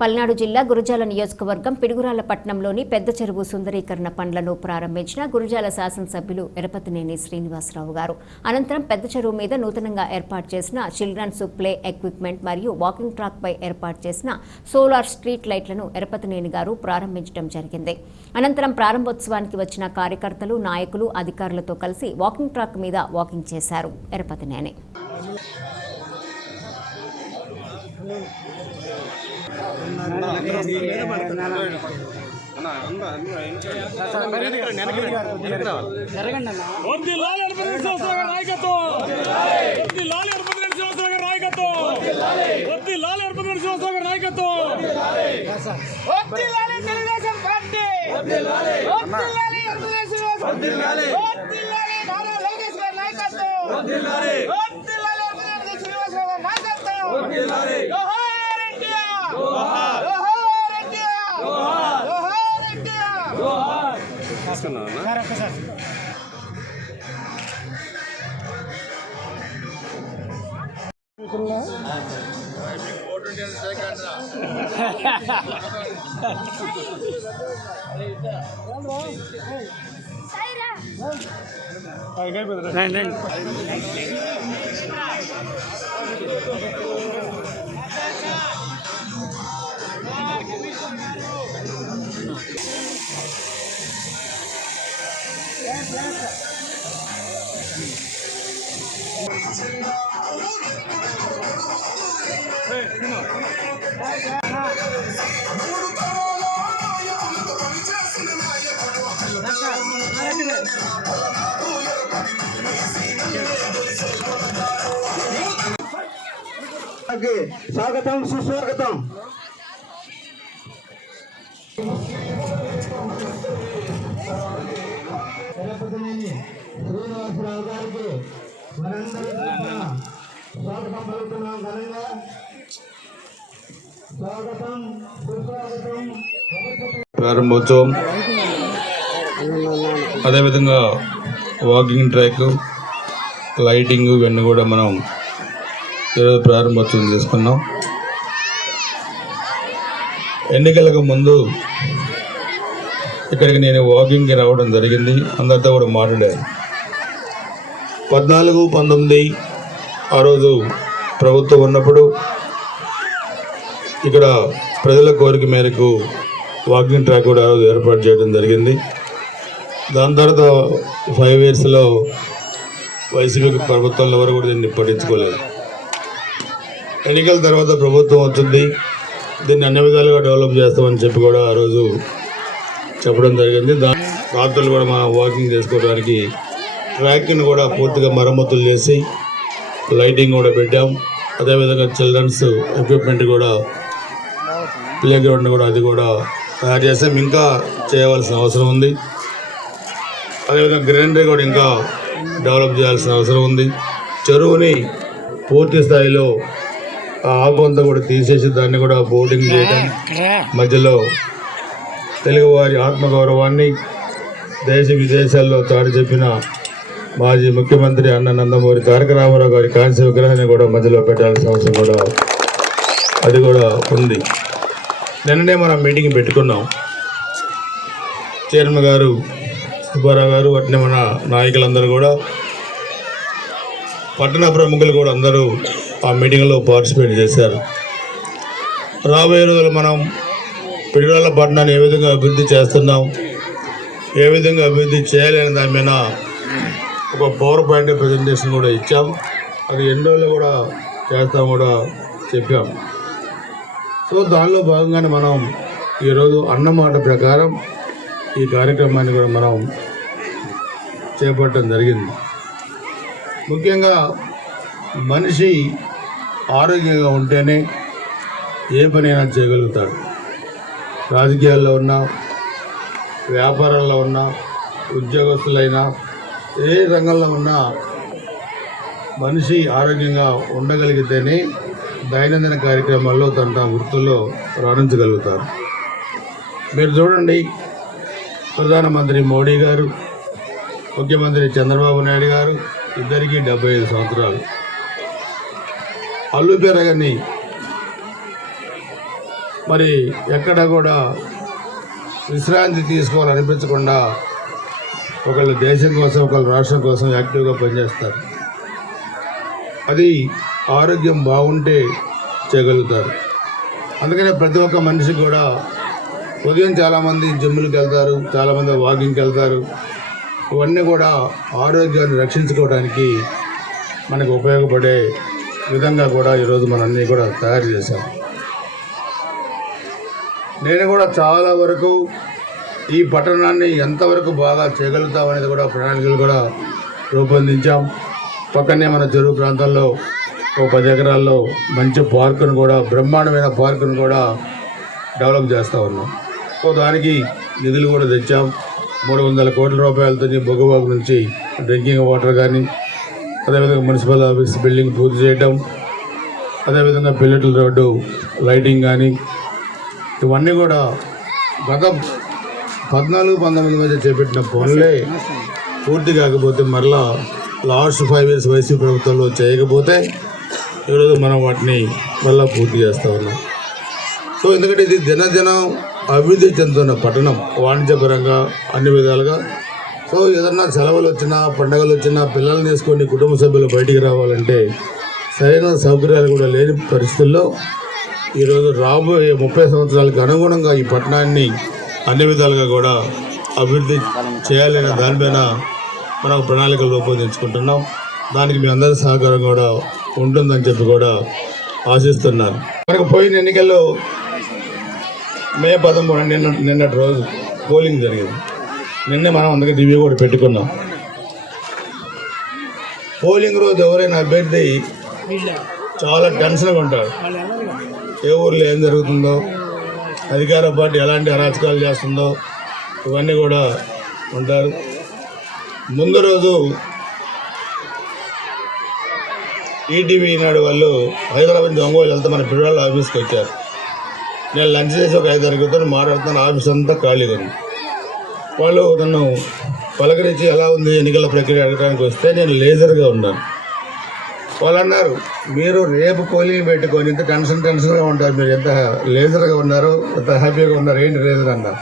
పల్నాడు జిల్లా గురజాల నియోజకవర్గం పిడుగురాళ్ల పట్టణంలోని పెద్ద చెరువు సుందరీకరణ పనులను ప్రారంభించిన గురజాల శాసనసభ్యులు ఎరపతినేని శ్రీనివాసరావు గారు. అనంతరం పెద్ద చెరువు మీద నూతనంగా ఏర్పాటు చేసిన చిల్డ్రన్స్ ప్లే ఎక్విప్మెంట్ మరియు వాకింగ్ ట్రాక్ పై ఏర్పాటు చేసిన సోలార్ స్ట్రీట్ లైట్లను ఎరపతినేని గారు ప్రారంభించడం జరిగింది. అనంతరం ప్రారంభోత్సవానికి వచ్చిన కార్యకర్తలు, నాయకులు, అధికారులతో కలిసి వాకింగ్ ట్రాక్ మీద వాకింగ్ చేశారు. ఎరపతినేని స్వాగతం, సుస్వాగతం. ఎరపతినేని శ్రీనివాసరావు గారికి మనందరి తరఫున స్వాగతం పలుకుతున్నాం. ఘనంగా స్వాగతం, సుస్వాగతం. ప్రారంభోత్సవం, అదేవిధంగా వాకింగ్ ట్రాక్, లైటింగ్ ఇవన్నీ కూడా మనం ఈరోజు ప్రారంభోత్సవం చేసుకున్నాం. ఎన్నికలకు ముందు ఇక్కడికి నేను వాకింగ్కి రావడం జరిగింది. అందరితో కూడా మాట్లాడాను. 14, 19 ఆ రోజు ప్రభుత్వం ఉన్నప్పుడు ఇక్కడ ప్రజల కోరిక మేరకు వాకింగ్ ట్రాక్ కూడా ఆ రోజు ఏర్పాటు చేయడం జరిగింది. దాని తర్వాత 5 yearsలో వైసీపీ ప్రభుత్వంలో ఎవరు కూడా దీన్ని పట్టించుకోలేదు. ఎన్నికల తర్వాత ప్రభుత్వం వచ్చింది, దీన్ని అన్ని విధాలుగా డెవలప్ చేస్తామని చెప్పి కూడా ఆ రోజు చెప్పడం జరిగింది. రాత్రులు కూడా మనం వాకింగ్ చేసుకోవడానికి ట్రాక్ని కూడా పూర్తిగా మరమ్మతులు చేసి లైటింగ్ కూడా పెట్టాం. అదేవిధంగా చిల్డ్రన్స్ ఎక్విప్మెంట్ కూడా, ప్లే గ్రౌండ్ కూడా అది కూడా తయారు చేసాం. ఇంకా చేయవలసిన అవసరం ఉంది. అదేవిధంగా గ్రీనరీ కూడా ఇంకా డెవలప్ చేయాల్సిన అవసరం ఉంది. చెరువుని పూర్తి స్థాయిలో ఆకు అంతా కూడా తీసేసి దాన్ని కూడా బోటింగ్ చేయడం, మధ్యలో తెలుగువారి ఆత్మగౌరవాన్ని దేశ విదేశాల్లో చాటి చెప్పిన మాజీ ముఖ్యమంత్రి అన్న నందమూరి తారక రామారావు గారి కాంస్య విగ్రహాన్ని కూడా మధ్యలో పెట్టాల్సిన అవసరం కూడా అది కూడా ఉంది. నిన్ననే మనం మీటింగ్ పెట్టుకున్నాం. చైర్మన్ గారు, సుబ్బారావు గారు, వాటిని మన నాయకులందరూ కూడా, పట్టణ ప్రముఖులు కూడా అందరూ ఆ మీటింగ్లో పార్టిసిపేట్ చేశారు. రాబోయే రోజులు మనం పిడుగురాళ్ల పట్టణాన్ని ఏ విధంగా అభివృద్ధి చేస్తున్నాం, ఏ విధంగా అభివృద్ధి చేయాలనే దాని మీద ఒక పవర్ పాయింట్ ప్రజెంటేషన్ కూడా ఇచ్చాం. అది ఎన్ని రోజులు కూడా చేస్తాం కూడా చెప్పాం. సో దానిలో భాగంగానే మనం ఈరోజు అన్నమాట ప్రకారం ఈ కార్యక్రమాన్ని కూడా మనం చేపట్టడం జరిగింది. ముఖ్యంగా మనిషి ఆరోగ్యంగా ఉంటేనే ఏ పనైనా చేయగలుగుతాడు. రాజకీయాల్లో ఉన్నా, వ్యాపారాల్లో ఉన్నా, ఉద్యోగస్తులైనా, ఏ రంగంలో ఉన్నా మనిషి ఆరోగ్యంగా ఉండగలిగితేనే దైనందిన కార్యక్రమాల్లో తన వృత్తుల్లో రాణించగలుగుతారు. మీరు చూడండి, ప్రధానమంత్రి మోడీ గారు, ముఖ్యమంత్రి చంద్రబాబు నాయుడు గారు ఇద్దరికీ 75 సంవత్సరాలు. అల్లు పెరగని మరి ఎక్కడ కూడా విశ్రాంతి తీసుకోవాలనిపించకుండా ఒకళ్ళు దేశం కోసం ఒకళ్ళు రాష్ట్రం కోసం యాక్టివ్గా పనిచేస్తారు. అది ఆరోగ్యం బాగుంటే చేయగలుగుతారు. అందుకనే ప్రతి ఒక్క మనిషి కూడా ఉదయం చాలామంది జిమ్లకు వెళ్తారు, చాలామంది వాకింగ్కి వెళ్తారు. ఇవన్నీ కూడా ఆరోగ్యాన్ని రక్షించుకోవడానికి మనకు ఉపయోగపడే విధంగా కూడా ఈరోజు మనం అన్నీ కూడా తయారు చేశాం. నేను కూడా చాలా వరకు ఈ పట్టణాన్ని ఎంతవరకు బాగా చేయగలుగుతామనేది కూడా ప్రణాళికలు కూడా రూపొందించాం. పక్కనే మన చెరువు ప్రాంతాల్లో ఒక 10 ఎకరాల్లో మంచి పార్కును కూడా, బ్రహ్మాండమైన పార్కును కూడా డెవలప్ చేస్తూ ఉన్నాం. సో దానికి నిధులు కూడా తెచ్చాం. 300 కోట్ల రూపాయలతో బొగ్గుబాగు నుంచి డ్రింకింగ్ వాటర్ కానీ, అదేవిధంగా మున్సిపల్ ఆఫీస్ బిల్డింగ్ పూర్తి చేయటం, అదేవిధంగా పిల్లట్ల రోడ్డు లైటింగ్ కానీ, ఇవన్నీ కూడా గత 14-19 మధ్య చేపట్టిన పనులే పూర్తి కాకపోతే మరలా లాస్ట్ 5 years వైసీపీ ప్రభుత్వంలో చేయకపోతే ఈరోజు మనం వాటిని మళ్ళీ పూర్తి చేస్తూ ఉన్నాం. సో ఎందుకంటే ఇది దినదినం అభివృద్ధి చెందుతున్న పట్టణం, వాణిజ్యపరంగా అన్ని విధాలుగా. సో ఏదన్నా సెలవులు వచ్చినా, పండుగలు వచ్చినా పిల్లల్ని తీసుకొని కుటుంబ సభ్యులు బయటికి రావాలంటే సరైన సౌకర్యాలు కూడా లేని పరిస్థితుల్లో ఈరోజు రాబోయే 30 సంవత్సరాలకు అనుగుణంగా ఈ పట్టణాన్ని అన్ని విధాలుగా కూడా అభివృద్ధి చేయాలనే దానిపైన మనం ప్రణాళికలు రూపొందించుకుంటున్నాం. దానికి మీ అందరి సహకారం కూడా ఉంటుందని చెప్పి కూడా ఆశిస్తున్నాను. మనకు పోయిన ఎన్నికల్లో మే 13 నిన్నటి రోజు పోలింగ్ జరిగింది. నిన్నే మనం అందుకే రివ్యూ కూడా పెట్టుకున్నాం. పోలింగ్ రోజు ఎవరైనా అభ్యర్థి చాలా టెన్షన్గా ఉంటాడు. ఏ ఊర్లో ఏం జరుగుతుందో, అధికార పార్టీ ఎలాంటి అరాచకాలు చేస్తుందో ఇవన్నీ కూడా ఉంటారు. ముందు రోజు ఈటీవీ ఈనాడు వాళ్ళు హైదరాబాద్ నుంచి ఒంగోలు వెళ్తే మన పిల్లల ఆఫీస్కి వచ్చారు. నేను లంచ్ చేసి ఒక 5-6 గంటలు మాట్లాడుతాను. ఆఫీస్ అంతా ఖాళీగా ఉంది. వాళ్ళు నన్ను పలకరించి ఎలా ఉంది ఎన్నికల ప్రక్రియ అడగడానికి వస్తే నేను లేజర్గా ఉన్నాను. వాళ్ళు అన్నారు, మీరు రేపు పోలింగ్ పెట్టుకొని ఇంత టెన్షన్గా ఉంటారు, మీరు ఎంత లేజర్గా ఉన్నారు, ఎంత హ్యాపీగా ఉన్నారు, ఏంటి లేజర్ అన్నారు.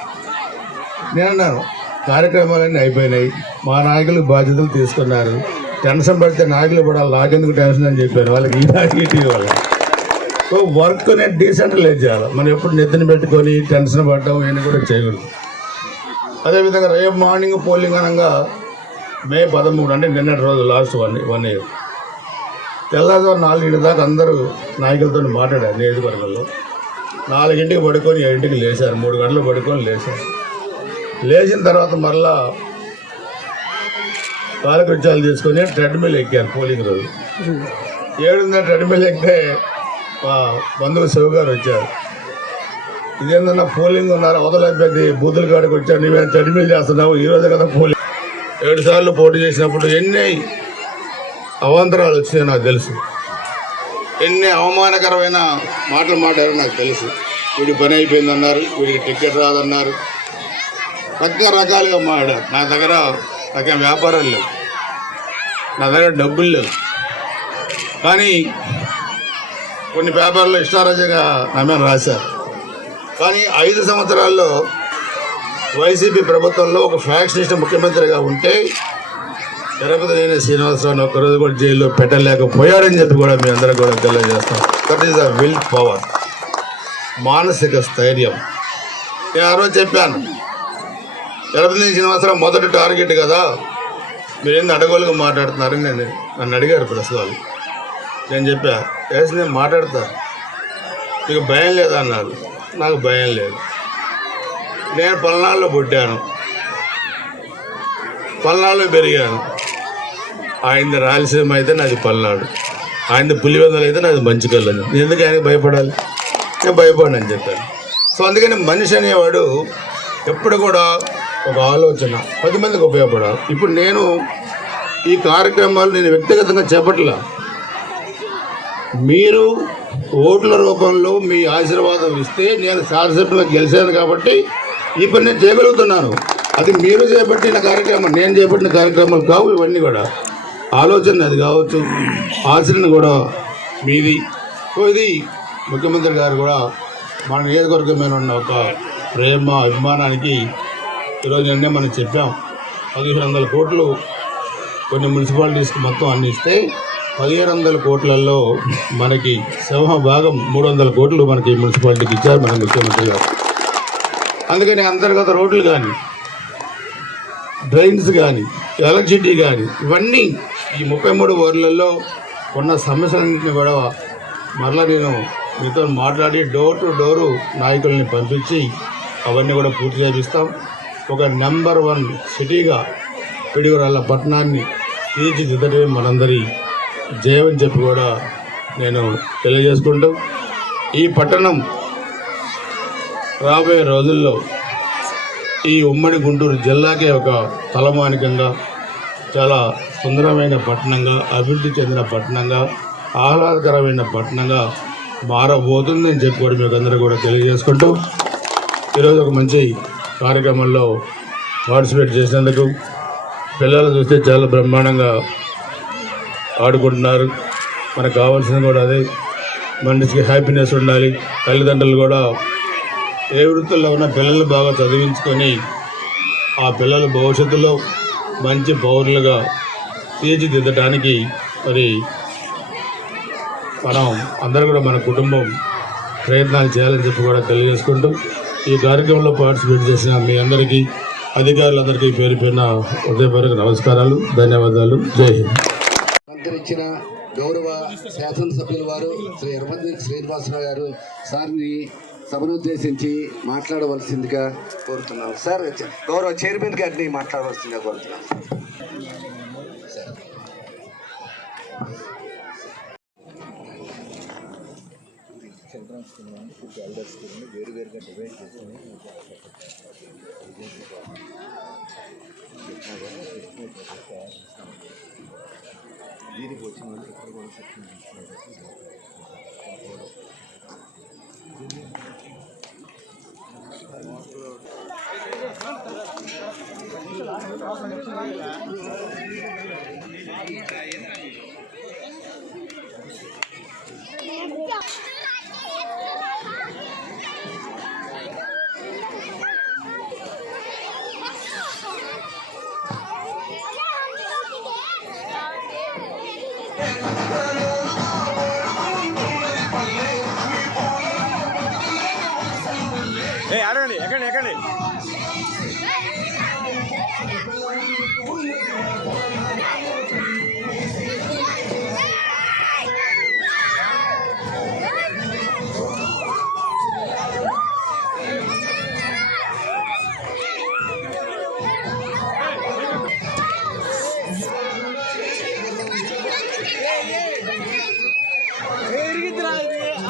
నేను అన్నాను, కార్యక్రమాలన్నీ అయిపోయినాయి, మా నాయకులు బాధ్యతలు తీసుకున్నారు, టెన్షన్ పడితే నాయకులు పడాలి, నాకెందుకు టెన్షన్ అని చెప్పాను వాళ్ళకి. ఈటీవీ వాళ్ళ సో వర్క్ నేను డీసెంట్రలైజ్ చేయాలి. మనం ఎప్పుడు నెత్తిని పెట్టుకొని టెన్షన్ పడటం ఇవన్నీ కూడా చేయకూడదు. అదేవిధంగా రేపు మార్నింగ్ పోలింగ్ అనగా మే 13 అంటే నిన్నటి రోజు లాస్ట్ 1 year తెల్లవారు 4 దాకా అందరూ నాయకులతో మాట్లాడారు. నియోజకవర్గంలో 4 పడుకొని 7 లేచారు, 3 గంటలు పడుకొని లేచారు. లేచిన తర్వాత మరలా కాలకృత్యాలు తీసుకొని ట్రెడ్మిల్ ఎక్కారు. పోలింగ్ రోజు 7:30 ట్రెడ్మిల్ ఎక్కితే బంధువు శివ గారు వచ్చారు. ఇదేందన్నా పోలింగ్ ఉన్నారు, అవతల అభ్యర్థి బూతుల కాడికి వచ్చారు, నువ్వేం ట్రెడ్మిల్ చేస్తున్నావు, ఈరోజే కదా పోలింగ్. 7 సార్లు పోటీ చేసినప్పుడు ఎన్ని అవాంతరాలు వచ్చినాయో నాకు తెలుసు, ఎన్ని అవమానకరమైన మాటలు మాట్లాడారో నాకు తెలుసు. వీడి పని అయిపోయిందన్నారు, వీడికి టికెట్ రాదన్నారు, రకరకాలుగా మాట్లాడారు. నా దగ్గర నాకేం వ్యాపారం లేవు, నా దగ్గర డబ్బులు లేవు. కానీ కొన్ని పేపర్లో ఇష్టారాజ్యంగా నా మీద రాశారు. కానీ 5 సంవత్సరాల్లో వైసీపీ ప్రభుత్వంలో ఒక ఫ్యాక్షనిస్ట్ ముఖ్యమంత్రిగా ఉంటే తిరుపతి శ్రీనివాసరావు ఒక్కరోజు కూడా జైల్లో పెట్టలేకపోయాడని చెప్పి కూడా మీ అందరూ కూడా తెలియజేస్తాం. That is the will power, మానసిక స్థైర్యం. నేను ఆ రోజు చెప్పాను, తిరుపతి శ్రీనివాసరావు మొదటి టార్గెట్ కదా, మీరేంది అడగోలుగా మాట్లాడుతున్నారని నన్ను అడిగారు ప్రెస్ వాళ్ళు. నేను చెప్పా, ఎస్ నేను మాట్లాడతా, మీకు భయం లేదా అన్నారు. నాకు భయం లేదు. నేను పల్నాడులో పుట్టాను, పల్నాడులో పెరిగాను. ఆయనది రాయలసీమ అయితే నాది పల్నాడు, ఆయనది పులివెందులు అయితే నాది మంచికల్లని. ఎందుకు ఆయనకి భయపడాలి? నేను భయపడను అని చెప్పాను. సో అందుకని మనిషి అనేవాడు ఎప్పుడు కూడా ఒక ఆలోచన 10 మందికి ఉపయోగపడాలి. ఇప్పుడు నేను ఈ కార్యక్రమాలు నేను వ్యక్తిగతంగా చేపట్టలా, మీరు ఓట్ల రూపంలో మీ ఆశీర్వాదం ఇస్తే నేను శాసనసభ్యులుగా గెలిచాను కాబట్టి ఈ పని నేను చేయగలుగుతున్నాను. అది మీరు చేపట్టిన కార్యక్రమం, నేను చేపట్టిన కార్యక్రమాలు కావు. ఇవన్నీ కూడా ఆలోచన అది కావచ్చు, ఆచరణ కూడా మీది. సో ఇది ముఖ్యమంత్రి గారు కూడా మన నియోజకవర్గం మీద ఉన్న ఒక ప్రేమ అభిమానానికి ఈరోజు నిన్నే మనం చెప్పాం. 1500 కోట్లు కొన్ని మున్సిపాలిటీస్కి మొత్తం అన్ని ఇస్తే 1500 కోట్లలో మనకి సింహభాగం 300 కోట్లు మనకి మున్సిపాలిటీకి ఇచ్చారు మన ముఖ్యమంత్రి గారు. అందుకని అంతర్గత రోడ్లు కానీ, డ్రైన్స్ కానీ, ఎలక్ట్రిసిటీ కానీ, ఇవన్నీ ఈ 33 వార్డులలో ఉన్న సమస్యలన్నింటినీ కూడా మరలా నేను మీతో మాట్లాడి డోర్ టు డోరు నాయకుల్ని పంపించి అవన్నీ కూడా పూర్తి చేపిస్తాం. ఒక నెంబర్ 1 సిటీగా పిడుగురాళ్ళ పట్టణాన్ని తీర్చిదిద్దడమే మనందరి జయమని చెప్పి కూడా నేను తెలియజేసుకుంటూ, ఈ పట్టణం రాబోయే రోజుల్లో ఈ ఉమ్మడి గుంటూరు జిల్లాకే ఒక తలమానికంగా, చాలా సుందరమైన పట్టణంగా, అభివృద్ధి చెందిన పట్టణంగా, ఆహ్లాదకరమైన పట్టణంగా మారబోతుందని చెప్పి కూడా మీకు అందరూ కూడా తెలియజేసుకుంటూ, ఈరోజు ఒక మంచి కార్యక్రమంలో పార్టిసిపేట్ చేసినందుకు పిల్లలు చూస్తే చాలా బ్రహ్మాండంగా ఆడుకుంటున్నారు. మనకు కావాల్సింది కూడా అదే, మనిషికి హ్యాపీనెస్ ఉండాలి. తల్లిదండ్రులు కూడా ఏ వృత్తుల్లో ఉన్న పిల్లల్ని బాగా చదివించుకొని ఆ పిల్లల భవిష్యత్తులో మంచి పౌరులుగా తీర్చిదిద్దడానికి మరి మనం అందరూ కూడా మన కుటుంబం ప్రయత్నాలు చేయాలని చెప్పి కూడా తెలియజేసుకుంటూ, ఈ కార్యక్రమంలో పార్టిసిపేట్ చేసిన మీ అందరికీ, అధికారులందరికీ పేరు పేరున హృదయపూర్వక నమస్కారాలు, ధన్యవాదాలు. జై హింద్. అంతరించిన గౌరవ శాసనసభ్యుల వారు శ్రీ ఎర్రపతి శ్రీనివాసరావు గారు సార్ని సభను ఉద్దేశించి మాట్లాడవలసిందిగా కోరుతున్నాం. సార్, గౌరవ చైర్మన్ గారిని మాట్లాడవలసిందిగా కోరుతున్నాం. ఆడండి, ఎక్కండి ఎక్కండి.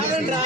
ఆడండి రా.